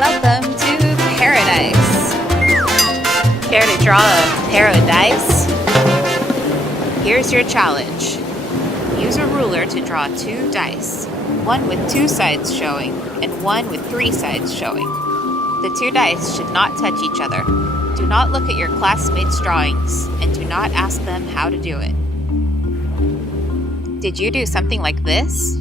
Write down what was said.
Welcome to Paradise. Care to draw a pair of dice? Here's your challenge. Use a ruler to draw 2 dice, one with 2 sides showing and one with 3 sides showing. The 2 dice should not touch each other. Do not look at your classmates' drawings and do not ask them how to do it. Did you do something like this?